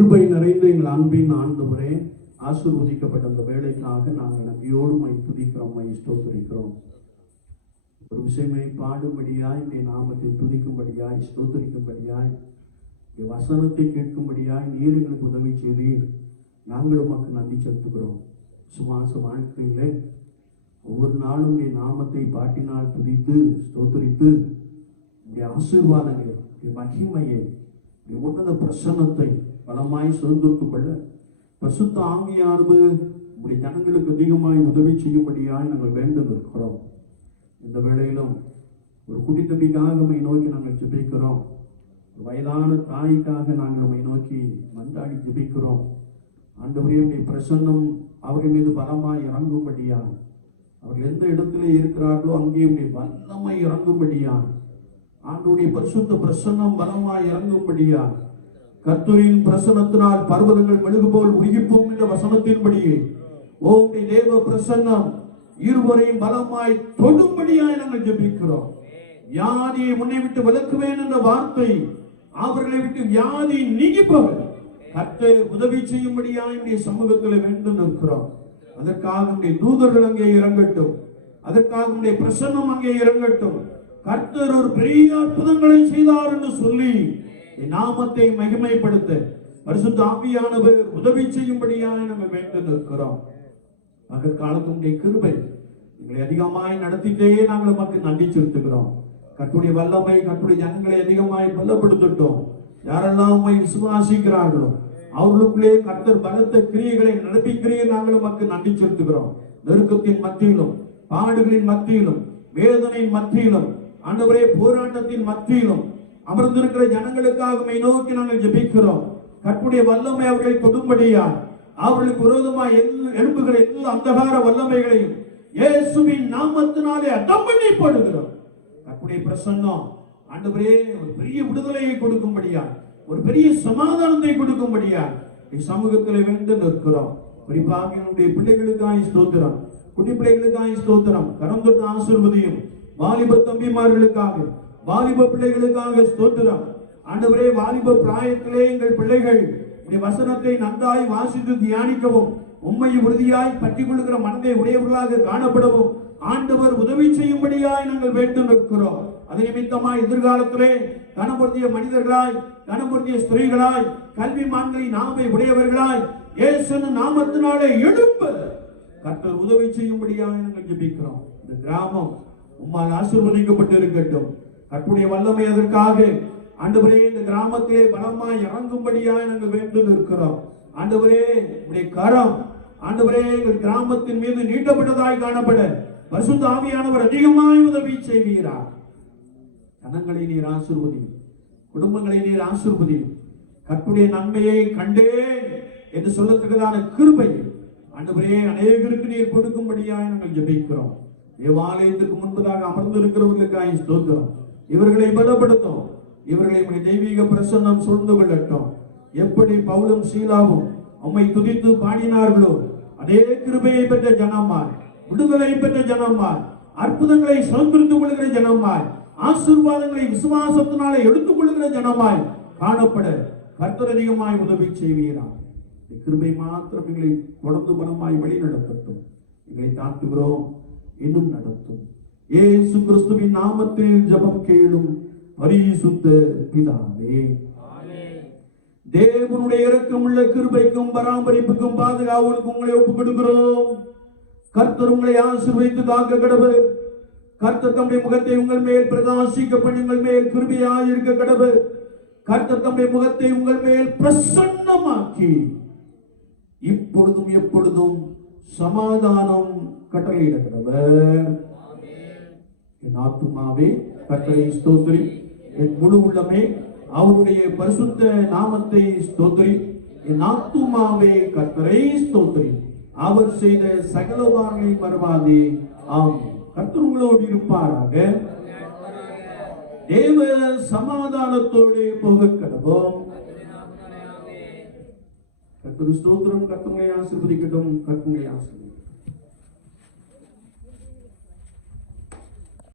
கிருபை நிறைந்த எங்கள் அன்பின் ஆண்டவரே ஆசீர்வதிக்கப்பட்ட அந்த வேலைக்காக நாங்கள் நம்பியோடு மை துதிக்கிறோம் மை ஸ்தோத்தரிக்கிறோம். ஒரு விஷயமே பாடும்படியாய் இந்த நாமத்தை துதிக்கும்படியாய் ஸ்தோத்தரிக்கும்படியாய் இந்த வசனத்தை கேட்கும்படியாய் நீர் எங்களுக்கு உதவி செய்தீர். நாங்கள் உமக்கு நன்றி செலுத்துகிறோம். சுமாச வாழ்க்கையிலே ஒவ்வொரு நாளும் நீ நாமத்தை பாட்டினால் துதித்து ஸ்தோத்தரித்து உடைய ஆசீர்வாதங்கள் என் மகிமையை உடைய உன்னத பிரசன்னத்தை பலமாய் சுதந்திரத்துக் கொள்ள பசுத்த ஆவியானது உடைய ஜனங்களுக்கு அதிகமாய் உதவி செய்யும்படியாய் நாங்கள் வேண்டும் இருக்கிறோம் இந்த வேளையிலும் ஒரு குட்டி தம்பிக்காக நம்மை நோக்கி நாங்கள் ஜெபிக்கிறோம். ஒரு வயதான தாய்க்காக நாங்கள் நம்மை நோக்கி மன்றாடி ஜெபிக்கிறோம். ஆண்டவரையுடைய உடைய பிரசன்னம் அவர்கள் மீது பலமாய் இறங்கும்படியாய். அவர்கள் எந்த இடத்திலே இருக்கிறார்களோ அங்கே உடைய வல்லமை இறங்கும்படியாய். ஆண்டுடைய பரிசுத்த பிரசன்னம் பலமாய் இறங்கும்படியாய். கர்த்தரின் பிரசன்னத்தினால் பர்வதங்கள் மெழுகு போல் உருகிப்போம் என்ற வசனத்தின்படியே ஓம்டி தேவ பிரசன்னம் இருவரையும் பலமாய் தொடும்படியாய் நாங்கள் ஜெபிக்கிறோம். வியாதியை முன்னே விட்டு விலக்குவேன் என்ற வார்த்தை அவர்களை விட்டு வியாதி நீங்கிப்பவர் கர்த்தர் உதவி செய்யும்படியாய் என்னுடைய சமூகத்தில் வேண்டும் நிற்கிறோம். அதற்காக உடைய தூதர்கள் அங்கே இறங்கட்டும். அதற்காக உடைய பிரசன்னம் அங்கே இறங்கட்டும். கர்த்தர் ஒரு பெரிய அற்புதங்களை செய்தார் என்று சொல்லி நாமத்தை மகிமைப்படுத்த. பரிசுத்த ஆவியானவர் உதவி செய்யும்படியாக நம்ம வேண்டும் நிற்கிறோம் காலத்துடைய கிருபை எங்களை அதிகமாய் நடத்திட்டே நாங்கள் மக்கள் நன்றி செலுத்துகிறோம். கட்டுடைய வல்லமை கட்டுடைய ஜனங்களை அதிகமாய் பலப்படுத்தட்டும். யாரெல்லாம் விசுவாசிக்கிறார்களோ அவர்களுக்குள்ளே கர்த்தர் பலத்த கிரியைகளை நடப்பிக்கிறீர்கள் நாங்கள் மக்கள் நன்றி செலுத்துகிறோம். நெருக்கத்தின் மத்தியிலும் பாடுகளின் மத்தியிலும் வேதனையின் மத்தியிலும் அன்றுவரே போராட்டத்தின் மத்தியிலும் அமர்ந்திருக்கிற ஜனங்களுக்காக உம்மை நோக்கி நாங்கள் ஜெபிக்கிறோம். கற்புடைய வல்லமை அவர்களை தொடும்படியால் அவர்களுக்கு விரோதமாக எல்- எழுப்புகிற எல்லா அந்தகார வல்லமைகளையும் இயேசுவின் நாமத்தினாலே அடம் பண்ணி போடுகிறோம் கற்புடைய பிரசன்னம் ஆண்டவரே ஒரு பெரிய விடுதலையை கொடுக்கும்படியா ஒரு பெரிய சமாதானத்தை கொடுக்கும்படியா இந்த சமூகத்தில் வேண்டு நிற்கிறோம். குறிப்பாக என்னுடைய பிள்ளைகளுக்காய் ஸ்தோத்திரம் குட்டி பிள்ளைகளுக்காய் ஸ்தோத்திரம் கரம் தொட்டு ஆசிர்வதியும் வாலிப தம்பிமார்களுக்காக. வாலிப பிள்ளைகளுக்காக ஸ்தோத்திரம். ஆண்டவரே வாலிப பிராயத்திலே எங்கள் பிள்ளைகள் உடைய வசனத்தை நன்றாய் வாசித்து தியானிக்கவும் உண்மை உறுதியாய் பற்றி கொள்கிற மனதை உடையவர்களாக காணப்படவும் ஆண்டவர் உதவி செய்யும்படியாய் நாங்கள் வேண்டும் இருக்கிறோம் அது நிமித்தமாய் எதிர்காலத்திலே கனமுறுதிய மனிதர்களாய் கனமுறுதிய ஸ்திரீகளாய் மான்களை நாமை உடையவர்களாய் இயேசுவின் நாமத்தினாலே எழுப்ப கர்த்தர் உதவி செய்யும்படியாக நாங்கள் ஜெபிக்கிறோம். இந்த கிராமம் உம்மால் ஆசிர்வதிக்கப்பட்டு இருக்கட்டும் கற்புடைய வல்லமை அதற்காக ஆண்டவரே இந்த கிராமத்திலே பலமாய் இறங்கும்படியாக நாங்கள் வேண்டும் இருக்கிறோம். ஆண்டவரே உடைய கரம் ஆண்டவரே எங்கள் கிராமத்தின் மீது நீட்டப்பட்டதாய் காணப்பட. பரிசுத்த ஆவியானவர் அதிகமாய் உதவி செய்வீரா. ஜனங்களை நீர் ஆசிர்வதியும். குடும்பங்களை நீர் ஆசிர்வதியும். கற்புடைய நன்மையை கண்டேன் என்று சொல்லத்தக்கதான கிருபை ஆண்டவரே அநேகருக்கு நீர் கொடுக்கும்படியாய் நாங்கள் ஜெபிக்கிறோம். தேவாலயத்திற்கு முன்பதாக அமர்ந்திருக்கிறவர்களுக்காய் ஸ்தோத்திரம். இவர்களை பலப்படுத்தும். இவர்களை உடைய தெய்வீக பிரசன்னம் சூழ்ந்து கொள்ளட்டும். எப்படி பவுலும் சீலாவும் உம்மை துதித்து பாடினார்களோ அதே கிருபையை பெற்ற ஜனமாய் விடுதலை பெற்ற ஜனமாய் அற்புதங்களை சுதந்திரித்துக் கொள்கிற ஜனமாய் ஆசீர்வாதங்களை விசுவாசத்தினாலே எடுத்துக் கொள்கிற ஜனமாய் காணப்பட கர்த்தர் அதிகமாய் உதவி செய்வீரார் கிருபை மாத்திரம் எங்களை தொடர்ந்து பலமாய் வழி நடத்தட்டும் எங்களை தாக்குகிறோம் இன்னும் நடத்தும். ஏசு கிறிஸ்துவின் நாமத்தில் ஜெபம் கேளும் பரிசுத்த பிதாவே. தேவனுடைய இறக்கமுள்ள கிருபைக்கும் பராமரிப்புக்கும் பாதுகாவலுக்கும் உங்களை ஒப்புக் கொடுக்கிறோம் கர்த்தர் உங்களை ஆசிர்வைத்து தாக்க கடவு கர்த்தர் தம்முடைய முகத்தை உங்கள் மேல் பிரகாசிக்க பண்ணி உங்கள் மேல் கிருபையாய் இருக்க கடவு கர்த்தர் தம்முடைய முகத்தை உங்கள் மேல் பிரசன்னமாக்கி. இப்பொழுதும் எப்பொழுதும் சமாதானம் கட்டளையிட கடவர் என் ஆத்துமாவே கர்த்தரை ஸ்தோத்திரி. என் முழு உள்ளமே அவருடைய பரிசுத்த நாமத்தை ஸ்தோத்திரி. என் ஆத்துமாவே கர்த்தரை ஸ்தோத்திரி. அவர் செய்த சகல உபகாரங்களை மறவாதே ஆம். கர்த்தர் உங்களோடு இருப்பாராக. தேவ சமாதானத்தோடு போக கடவோம். கர்த்தர் ஸ்தோத்திரம் கர்த்தங்களை ஆசிர்வதிக்கட்டும் கர்த்தங்களை ஆசீர்வதி